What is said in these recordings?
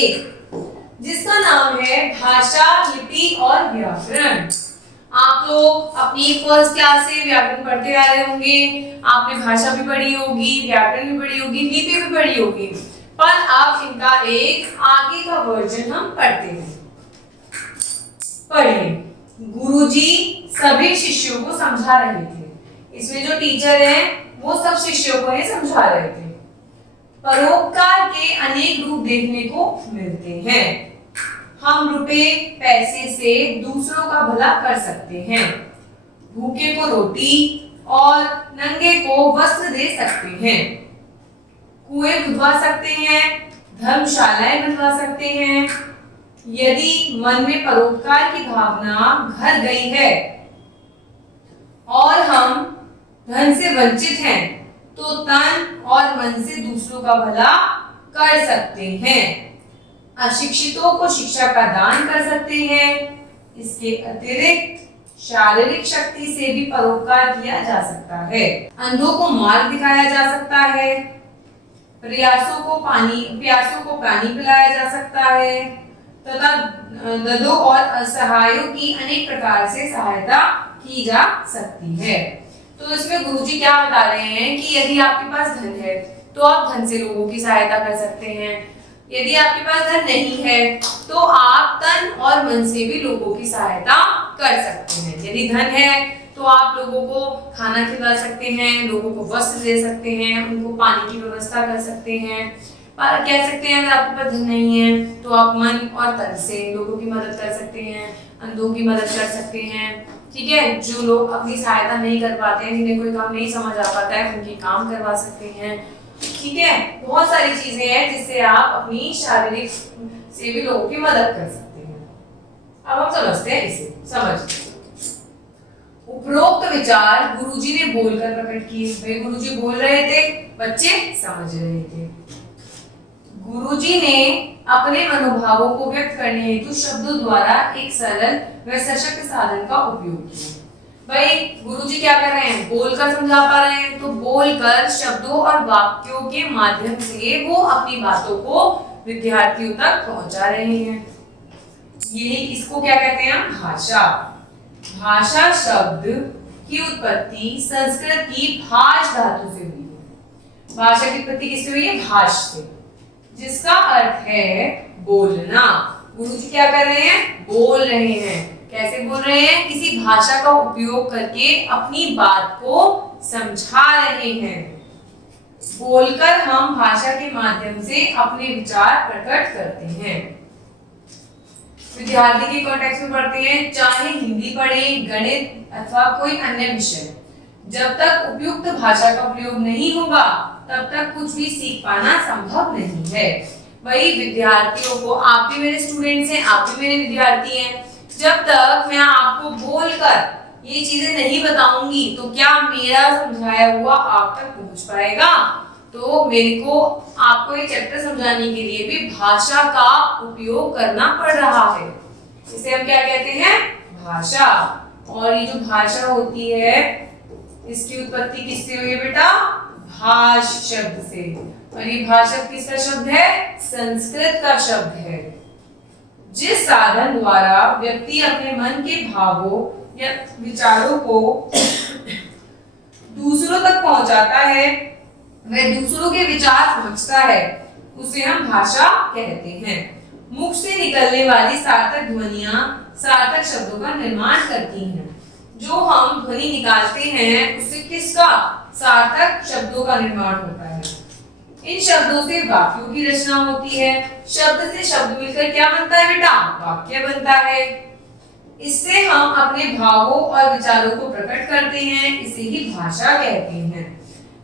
1 जिसका नाम है भाषा, लिपि और व्याकरण। आप लोग अपनी फर्स्ट क्लास से व्याकरण पढ़ते आ रहे होंगे, आपने भाषा भी पढ़ी होगी, व्याकरण भी पढ़ी होगी, लिपि भी पढ़ी होगी, पर अब इनका एक आगे का वर्जन हम पढ़ते हैं। पढ़िए, गुरुजी सभी शिष्यों को समझा रहे थे। इसमें जो टीचर हैं वो सब शिष्यों को ही समझा रहे थे। परोपकार के अनेक रूप देखने को मिलते हैं। हम रुपए पैसे से दूसरों का भला कर सकते हैं। भूखे को रोटी और नंगे को वस्त्र दे सकते हैं। कुएं खुदवा सकते हैं, धर्मशालाएं बनवा सकते हैं। यदि मन में परोपकार की भावना घर गई है और हम धन से वंचित हैं, तो तन और मन से दूसरों का भला कर सकते हैं। अशिक्षितों को शिक्षा का दान कर सकते हैं। इसके अतिरिक्त शारीरिक शक्ति से भी परोपकार किया जा सकता है। अंधों को मार्ग दिखाया जा सकता है। प्यासों को पानी पिलाया जा सकता है तथा ददों और असहायों की अनेक प्रकार से सहायता की जा सकती है। तो इसमें गुरुजी क्या बता रहे हैं कि यदि आपके पास धन है तो आप धन से लोगों की सहायता कर सकते हैं। यदि आपके पास धन नहीं है तो आप तन और मन से भी लोगों की सहायता कर सकते हैं। यदि धन है तो आप लोगों को खाना खिला सकते हैं, लोगों को वस्त्र दे सकते हैं, उनको पानी की व्यवस्था कर सकते हैं। पर कह सकते हैं अगर आपके पास धन नहीं है तो आप मन और तन से लोगों की मदद कर सकते हैं, अंधों की मदद कर सकते हैं। ठीक है, जो लोग अपनी सहायता नहीं कर पाते हैं, जिन्हें कोई काम नहीं समझ आ पाता है, उनकी काम करवा सकते हैं। ठीक है, बहुत सारी चीजें हैं जिससे आप अपनी शारीरिक से भी लोगों की मदद कर सकते हैं। अब हम समझते हैं इसे। समझ उपरोक्त विचार गुरुजी ने बोलकर प्रकट किए। वे गुरुजी बोल रहे थे, बच्चे समझ रहे थे। गुरुजी ने अपने मनोभावों को व्यक्त करने हेतु शब्दों द्वारा एक सरल व सशक्त साधन का उपयोग किया। भाई गुरुजी क्या कर रहे हैं, बोलकर समझा पा रहे हैं, तो बोलकर शब्दों और वाक्यों के माध्यम से वो अपनी बातों को विद्यार्थियों तक पहुंचा रहे हैं। यही इसको क्या कहते हैं, भाषा। भाषा शब्द की उत्पत्ति संस्कृत की भाष धातु से हुई है। भाषा की उत्पत्ति किससे हुई है, भाष से, जिसका अर्थ है बोलना। गुरुजी क्या कर रहे हैं, बोल रहे हैं। कैसे बोल रहे हैं, किसी भाषा का उपयोग करके अपनी बात को समझा रहे हैं। बोलकर हम भाषा के माध्यम से अपने विचार प्रकट करते हैं। विद्यार्थी के कॉन्टेक्स्ट में पढ़ते हैं, चाहे हिंदी पढ़ें, गणित अथवा कोई अन्य विषय, जब तक उपयुक्त भाषा का प्रयोग नहीं होगा तब तक कुछ भी सीख पाना संभव नहीं है। वही विद्यार्थियों को, आप भी मेरे स्टूडेंट्स हैं, आप भी मेरे विद्यार्थी हैं, जब तक मैं आपको बोलकर ये चीजें नहीं बताऊंगी तो क्या मेरा समझाया हुआ आप तक पहुंच पाएगा। तो मेरे को आपको ये चैप्टर समझाने के लिए भी भाषा का उपयोग करना पड़ रहा है। इसे हम क्या कहते हैं, भाषा। और ये जो भाषा होती है इसकी उत्पत्ति किससे हुई है बेटा, भाष शब्द से। और ये भाष शब्द किसका शब्द है, संस्कृत का शब्द है। जिस साधन द्वारा व्यक्ति अपने मन के भावों या विचारों को दूसरों तक पहुंचाता है, वह दूसरों के विचार समझता है, उसे हम भाषा कहते हैं। मुख से निकलने वाली सार्थक ध्वनियां सार्थक शब्दों का निर्माण करती हैं। जो हम ध्वनि निकालते हैं उससे किसका, सार्थक शब्दों का निर्माण होता है। इन शब्दों से वाक्यों की रचना होती है। शब्द से शब्द मिलकर क्या बनता है बेटा, वाक्य बनता है। इससे हम अपने भावों और विचारों को प्रकट करते हैं, इसे ही भाषा कहते हैं।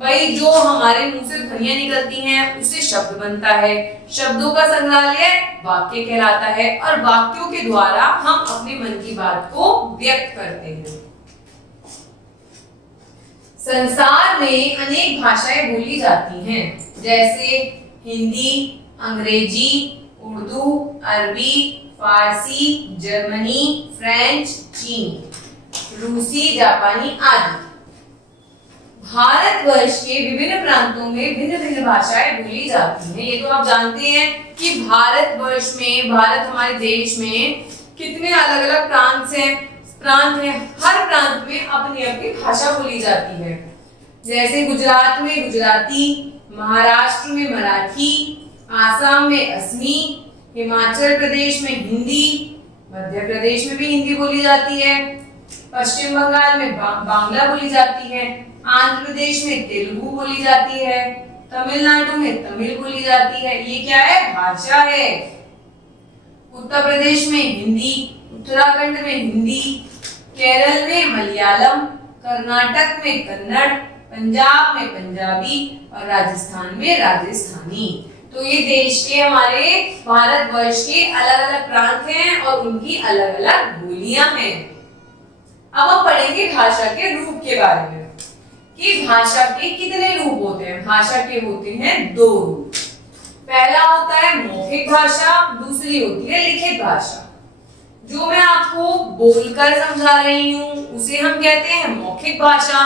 भाई जो हमारे मुंह से ध्वनियां निकलती हैं उससे शब्द बनता है। शब्दों का संग्रहालय वाक्य कहलाता है और वाक्यों के द्वारा हम अपने मन की बात को व्यक्त करते हैं। संसार में अनेक भाषाएं बोली जाती हैं, जैसे हिंदी, अंग्रेजी, उर्दू, अरबी, फारसी, जर्मनी, फ्रेंच, चीनी, रूसी, जापानी आदि। भारतवर्ष के विभिन्न प्रांतों में भिन्न भिन्न भाषाएं बोली जाती हैं। ये तो आप जानते हैं कि भारतवर्ष में, भारत हमारे देश में कितने अलग अलग प्रांत हैं। हर प्रांत में अपनी अपनी भाषा बोली जाती है। जैसे गुजरात में गुजराती, महाराष्ट्र में मराठी, आसाम में असमी, हिमाचल प्रदेश में हिंदी, मध्य प्रदेश में भी हिंदी बोली जाती है, पश्चिम बंगाल में बांग्ला बोली जाती है, आंध्र प्रदेश में तेलुगु बोली जाती है, तमिलनाडु में तमिल बोली जाती है। ये क्या है? भाषा है। उत्तर प्रदेश में हिंदी, उत्तराखंड में हिंदी, केरल में मलयालम, कर्नाटक में कन्नड़, पंजाब में पंजाबी और राजस्थान में राजस्थानी। तो ये देश के, हमारे भारतवर्ष के अलग अलग प्रांत हैं और उनकी अलग अलग बोलियां हैं। अब हम पढ़ेंगे भाषा के रूप के बारे में कि भाषा के कितने रूप होते हैं। भाषा के होते हैं 2 रूप। पहला होता है मौखिक भाषा, दूसरी होती है लिखित भाषा। जो मैं आपको बोलकर समझा रही हूँ उसे हम कहते हैं मौखिक भाषा,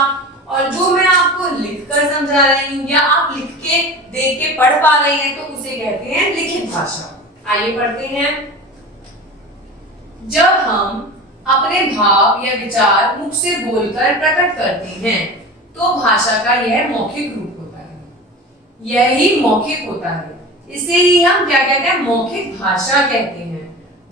और जो मैं आपको लिखकर समझा रही हूँ या आप लिख के देख के पढ़ पा रही हैं तो उसे कहते हैं लिखित भाषा। आइए पढ़ते हैं। जब हम अपने भाव या विचार मुख से बोलकर प्रकट करते हैं तो भाषा का यह मौखिक रूप होता है। यही मौखिक होता है, इसे ही हम क्या कहते हैं? मौखिक भाषा कहते हैं।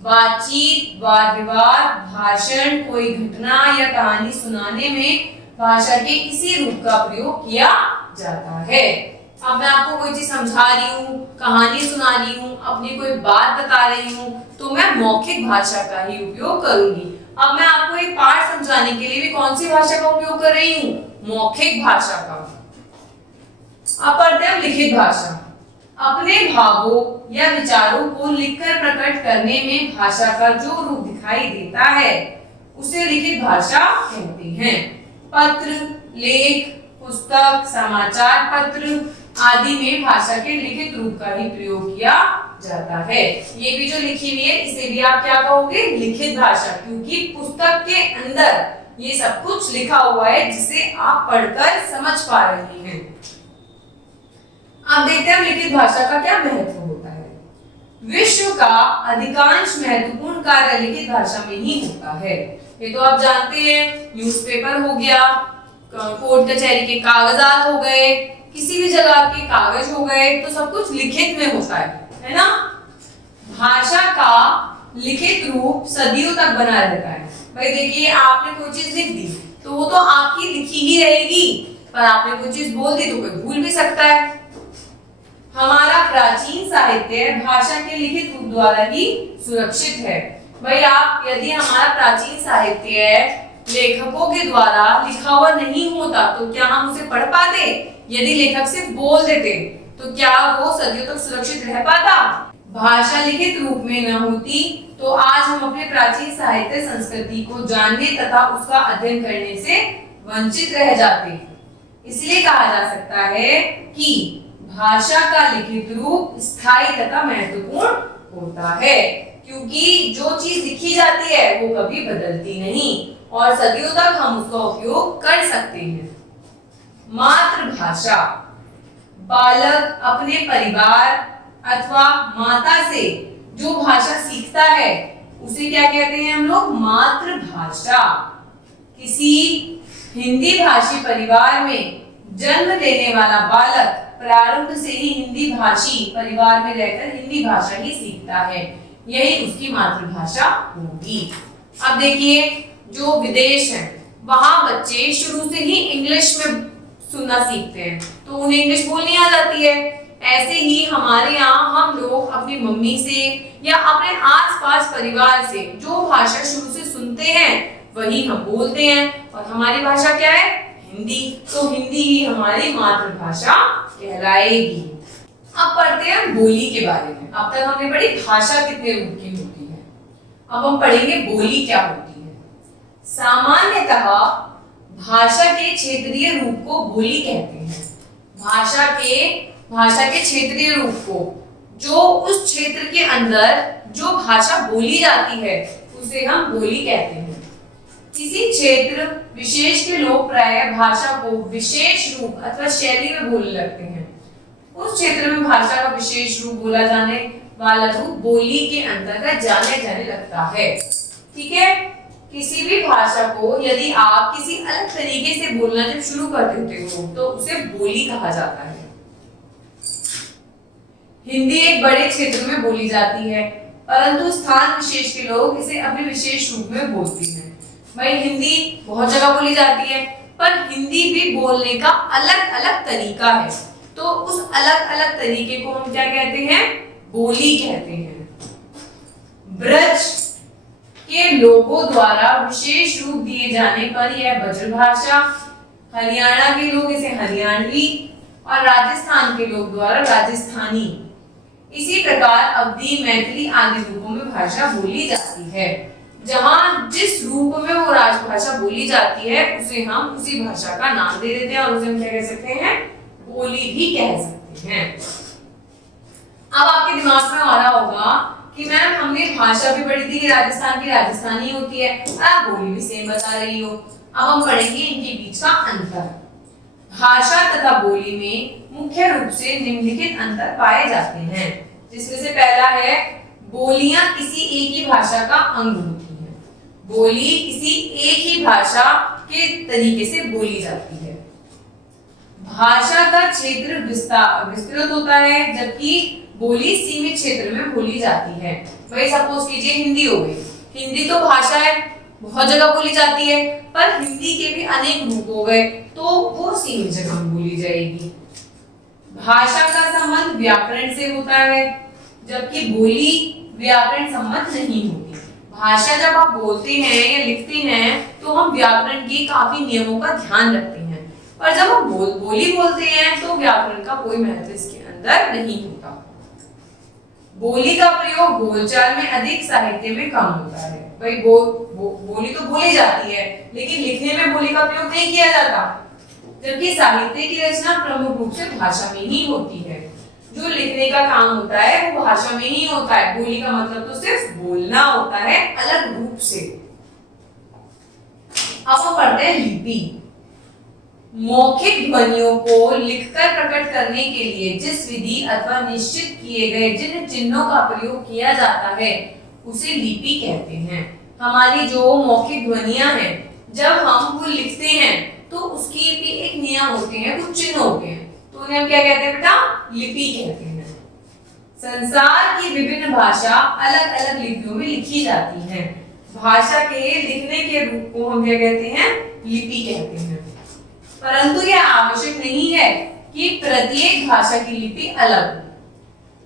बातचीत, वाद विवाद, भाषण, कोई घटना या कहानी सुनाने में भाषा के इसी रूप का प्रयोग किया जाता है। अब मैं आपको कोई चीज समझा रही हूँ, कहानी सुना रही हूँ, अपनी कोई बात बता रही हूँ, तो मैं मौखिक भाषा का ही उपयोग करूंगी। अब मैं आपको एक पाठ समझाने के लिए भी कौन सी भाषा का उपयोग कर रही हूँ? मौखिक भाषा का। अब पढ़ते हैं लिखित भाषा। अपने भावों या विचारों को लिखकर प्रकट करने में भाषा का जो रूप दिखाई देता है उसे लिखित भाषा कहते हैं। पत्र, लेख, पुस्तक, समाचार पत्र आदि में भाषा के लिखित रूप का ही प्रयोग किया जाता है। ये भी जो लिखी हुई है इसे भी आप क्या कहोगे? लिखित भाषा, क्योंकि पुस्तक के अंदर ये सब कुछ लिखा हुआ है जिसे आप पढ़कर समझ पा रही हैं। अब देखते हैं लिखित भाषा का क्या महत्व होता है। विश्व का अधिकांश महत्वपूर्ण कार्य लिखित भाषा में ही होता है। ये तो आप जानते हैं, न्यूज़पेपर हो गया, कोर्ट कचहरी के कागजात हो गए, किसी भी जगह के कागज हो गए, तो सब कुछ लिखित में होता है ना। भाषा का लिखित रूप सदियों तक बना रहता है। भाई देखिए, आपने कोई चीज लिख दी तो वो तो आपकी लिखी ही रहेगी, पर आपने कोई चीज बोल दी तो कोई भूल भी सकता है। हमारा प्राचीन साहित्य भाषा के लिखित रूप द्वारा ही सुरक्षित है। भाई आप, यदि हमारा प्राचीन साहित्य लेखकों के द्वारा लिखा हुआ नहीं होता तो क्या हम उसे पढ़ पाते? यदि लेखक सिर्फ बोल देते तो क्या वो सदियों तक सुरक्षित रह पाता? भाषा लिखित रूप में न होती तो आज हम अपने प्राचीन साहित्य संस्कृति को जानने तथा उसका अध्ययन करने से वंचित रह जाते। इसलिए कहा जा सकता है कि भाषा का लिखित रूप स्थायी तथा महत्वपूर्ण होता है, क्योंकि जो चीज लिखी जाती है वो कभी बदलती नहीं और सदियों तक हम उसका उपयोग कर सकते हैं। मातृभाषा। बालक अपने परिवार अथवा माता से जो भाषा सीखता है उसे क्या कहते हैं हम लोग? मातृभाषा। किसी हिंदी भाषी परिवार में जन्म लेने वाला बालक प्रारंभ से ही हिंदी भाषी परिवार में रहकर हिंदी भाषा ही सीखता है, यही उसकी मातृभाषा होगी। अब देखिए, जो विदेश है वहां बच्चे शुरू से ही इंग्लिश में सुनना सीखते हैं तो उन्हें इंग्लिश बोलनी आ जाती है। ऐसे ही हमारे यहाँ हम लोग अपनी मम्मी से या अपने आसपास परिवार से जो भाषा शुरू से सुनते हैं वही हम बोलते हैं, और हमारी भाषा क्या है? हिंदी। तो हिंदी ही हमारी मातृभाषा कहलाएगी। अब पढ़ते हैं बोली के बारे में। अब तक हमने पढ़ी भाषा कितने रूप की होती है, अब हम पढ़ेंगे बोली क्या होती है। सामान्यतः भाषा के क्षेत्रीय रूप को बोली कहते हैं। भाषा के क्षेत्रीय रूप को, जो उस क्षेत्र के अंदर जो भाषा बोली जाती है उसे हम बोली कहते हैं। किसी क्षेत्र विशेष के लोग प्रायः भाषा को विशेष रूप अथवा शैली में बोलने लगते हैं। उस क्षेत्र में भाषा का विशेष रूप बोला जाने वाला रूप बोली के अंतर्गत जाने लगता है। ठीक है, किसी भी भाषा को यदि आप किसी अलग तरीके से बोलना जब शुरू कर देते हो तो उसे बोली कहा जाता है। हिंदी एक बड़े क्षेत्र में बोली जाती है, परंतु स्थान विशेष के लोग इसे अपने विशेष रूप में बोलते हैं। भाई हिंदी बहुत जगह बोली जाती है, पर हिंदी भी बोलने का अलग अलग तरीका है, तो उस अलग अलग तरीके को हम क्या कहते हैं? बोली कहते हैं। ब्रज के लोगों द्वारा विशेष रूप दिए जाने पर यह ब्रजभाषा, हरियाणा के लोग इसे हरियाणवी और राजस्थान के लोग द्वारा राजस्थानी, इसी प्रकार अवधी, मैथिली आदि रूपों में भाषा बोली जाती है। जहां जिस रूप में वो राजभाषा बोली जाती है उसे हम उसी भाषा का नाम दे देते हैं और उसे हम क्या कह सकते हैं? बोली भी कह सकते हैं। अब आपके दिमाग में आ रहा होगा कि मैम हमने भाषा भी पढ़ी थी कि राजस्थान की राजस्थानी होती है, आप बोली भी सेम बता रही हो। अब हम पढ़ेंगे इनके बीच का अंतर। भाषा तथा बोली में मुख्य रूप से निम्नलिखित अंतर पाए जाते हैं, जिसमें से पहला है बोलियां किसी एक ही भाषा का अंग होती हैं। बोली किसी एक ही भाषा के तरीके से बोली जाती है। भाषा का क्षेत्र विस्तृत होता है, जबकि बोली सीमित क्षेत्र में बोली जाती है। भाई सपोज कीजिए हिंदी हो गई, हिंदी तो भाषा है, बहुत जगह बोली जाती है, पर हिंदी के भी अनेक रूप हो गए तो वो सीमित जगह में बोली जाएगी। भाषा का संबंध व्याकरण से होता है, जबकि बोली व्याकरण संबंध नहीं होती। भाषा जब आप बोलते हैं या लिखते हैं तो हम व्याकरण के काफी नियमों का ध्यान रखते हैं, पर जब हम बोली बोलते हैं तो व्याकरण का कोई महत्व इसके अंदर नहीं होता। बोली का प्रयोग बोलचाल में अधिक, साहित्य में कम होता है। भाई बोली तो बोली जाती है, लेकिन लिखने में बोली का प्रयोग नहीं किया जाता, जबकि साहित्य की रचना प्रमुख रूप से भाषा में ही होती है। जो लिखने का काम होता है वो भाषा में ही होता है। बोली का मतलब तो सिर्फ बोलना होता है अलग रूप से। अब हम पढ़ते हैं लिपि। मौखिक ध्वनियों को लिखकर प्रकट करने के लिए जिस विधि अथवा निश्चित किए गए जिन चिन्हों का प्रयोग किया जाता है उसे लिपि कहते हैं। हमारी जो मौखिक ध्वनियां हैं, जब हम वो लिखते हैं तो उसकी भी एक नियम होते हैं, कुछ चिन्ह होते हैं, तो उन्हें हम क्या कहते हैं बेटा? लिपि कहते हैं। संसार की विभिन्न भाषा अलग अलग लिपियों में लिखी जाती हैं। भाषा के लिखने के रूप को हम क्या कहते हैं? लिपि कहते हैं। परंतु यह आवश्यक नहीं है कि प्रत्येक भाषा की लिपि अलग हो।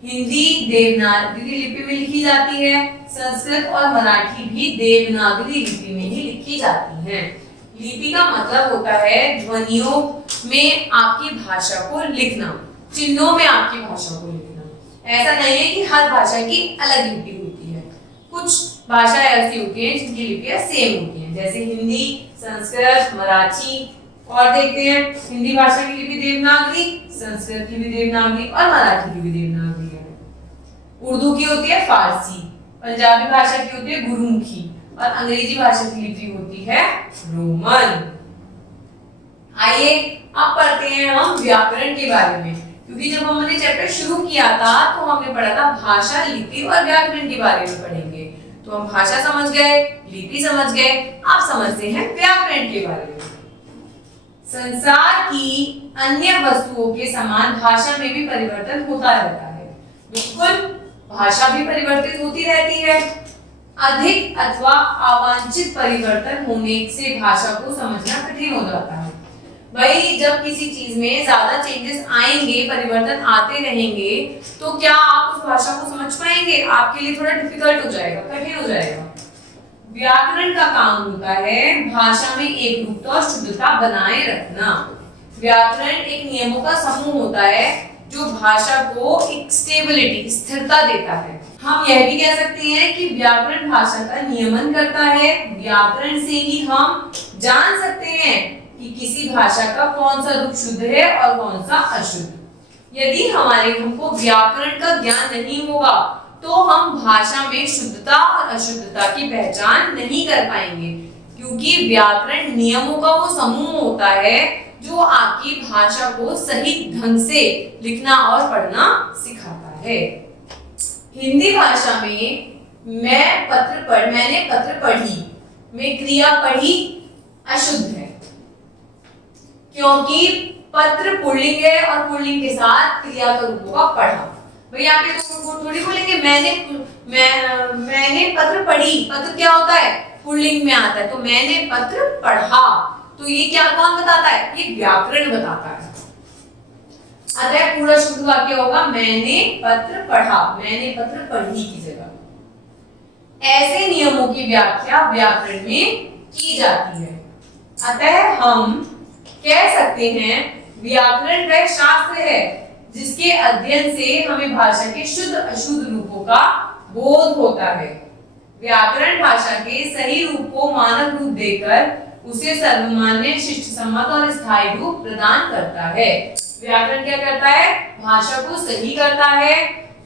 हिंदी देवनागरी लिपि में लिखी जाती है, संस्कृत और मराठी भी देवनागरी लिपि में ही लिखी जाती हैं। लिपि का मतलब होता है ध्वनियों में आपकी भाषा को लिखना, चिन्हों में आपकी भाषा को लिखना। ऐसा नहीं है कि हर भाषा की अलग लिपि होती है। कुछ भाषाएं ऐसी होती हैं जिनकी लिपियां सेम होती हैं, जैसे हिंदी, संस्कृत, मराठी। और देखते हैं हिंदी भाषा की लिपि देवनागरी, संस्कृत की भी देवनागरी और मराठी की भी देवनागरी है। उर्दू की होती है फारसी, पंजाबी भाषा की होती है गुरुमुखी और अंग्रेजी भाषा की लिपि होती है रोमन। आइए अब पढ़ते हैं हम व्याकरण के बारे में, क्योंकि जब हमने चैप्टर शुरू किया था तो हमने पढ़ा था भाषा, लिपि और व्याकरण के बारे में पढ़ेंगे। तो हम भाषा समझ गए, लिपि समझ गए, अब समझते हैं व्याकरण के बारे में। संसार की अन्य वस्तुओं के समान भाषा में भी परिवर्तन होता रहता है। बिल्कुल, भाषा भी परिवर्तित होती रहती है। अधिक अथवा अवांछित परिवर्तन होने से भाषा को समझना कठिन हो जाता है। भाई जब किसी चीज में ज्यादा चेंजेस आएंगे, परिवर्तन आते रहेंगे, तो क्या आप उस भाषा को समझ पाएंगे? आपके लिए थोड़ा डिफिकल्ट हो जाएगा, कठिन हो जाएगा। व्याकरण का काम होता है भाषा में एक रूपता और शुद्धता बनाए रखना। व्याकरण एक नियमों का समूह होता है जो भाषा को एक स्टेबिलिटी, स्थिरता देता है। हम यह भी कह सकते हैं कि व्याकरण भाषा का नियमन करता है। व्याकरण से ही हम जान सकते हैं कि किसी भाषा का कौन सा रूप शुद्ध है और कौन सा अशुद्ध। यदि हमको व्याकरण का ज्ञान नहीं होगा तो हम भाषा में शुद्धता और अशुद्धता की पहचान नहीं कर पाएंगे। क्योंकि व्याकरण नियमों का वो समूह होता है जो आपकी भाषा को सही ढंग से लिखना और पढ़ना सिखाता है। हिंदी भाषा में मैंने पत्र पढ़ी में क्रिया पढ़ी अशुद्ध है, क्योंकि पत्र पुल्लिंग है और पुल्लिंग के साथ क्रिया का रूप होगा पढ़ा। भाई यहाँ पे तो थोड़ी बोलेंगे मैंने पत्र पढ़ी, पत्र क्या होता है, पुल्लिंग में आता है, तो मैंने पत्र पढ़ा, तो ये क्या कौन बताता है, ये व्याकरण बताता है। अतः पूरा शुद्ध वाक्य होगा मैंने पत्र पढ़ा, मैंने पत्र पढ़ी की जगह। ऐसे नियमों की व्याख्या व्याकरण में की जाती है। अतः हम कह सकते हैं व्याकरण वह शास्त्र है जिसके अध्ययन से हमें भाषा के शुद्ध अशुद्ध रूपों का बोध होता है। व्याकरण भाषा के सही रूप को मानक रूप देकर उसे सर्वमान्य, शिष्ट सम्मत और स्थायी रूप प्रदान करता है। व्याकरण क्या करता है, भाषा को सही करता है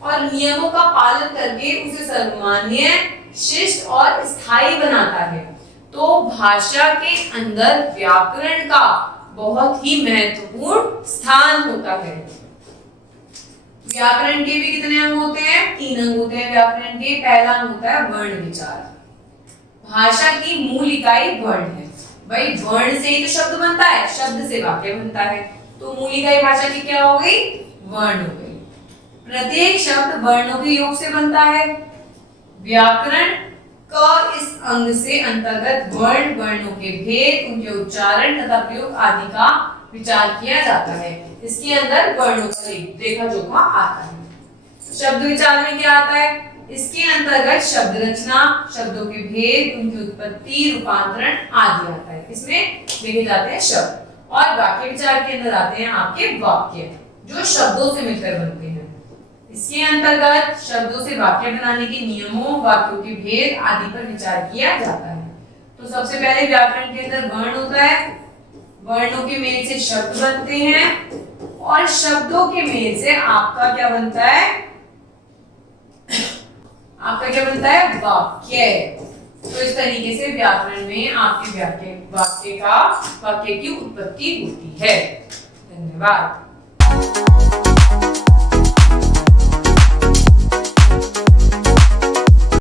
और नियमों का पालन करके उसे सर्वमान्य, शिष्ट और स्थायी बनाता है। तो भाषा के अंदर व्याकरण का बहुत ही महत्वपूर्ण स्थान होता है। व्याकरण के भी कितने अंग होते हैं, 3 अंग होते हैं व्याकरण के। पहला अंग होता है वर्ण विचार। भाषा की मूल इकाई वर्ण है। भाई वर्ण से ही तो शब्द बनता है, शब्द से वाक्य बनता है, तो मूल इकाई भाषा की क्या हो गई, वर्ण हो गई। प्रत्येक शब्द वर्णों के योग से बनता है। व्याकरण का इस अंग से अंतर्गत वर्ण, वर्णों के भेद, उनके उच्चारण तथा प्रयोग आदि का विचार किया जाता है। इसके अंदर वर्णों का लेखा जोखा आता है। शब्द विचार में क्या आता है, इसके अंतर्गत शब्द रचना, शब्दों के भेद, उनकी उत्पत्ति, रूपांतरण आदि आता है। इसमें लिखे जाते हैं शब्द। और वाक्य विचार के अंदर आते हैं आपके वाक्य, जो शब्दों से मिलकर बनते हैं। इसके अंतर्गत शब्दों से वाक्य बनाने के नियमों, वाक्यों के भेद आदि पर विचार किया जाता है। तो सबसे पहले व्याकरण के अंदर वर्ण होता है, वर्णों के मेल से शब्द बनते हैं और शब्दों के मेल से आपका क्या बनता है, आपका क्या बनता है, वाक्य। तो इस तरीके से व्याकरण में आपके वाक्य की उत्पत्ति होती है। धन्यवाद।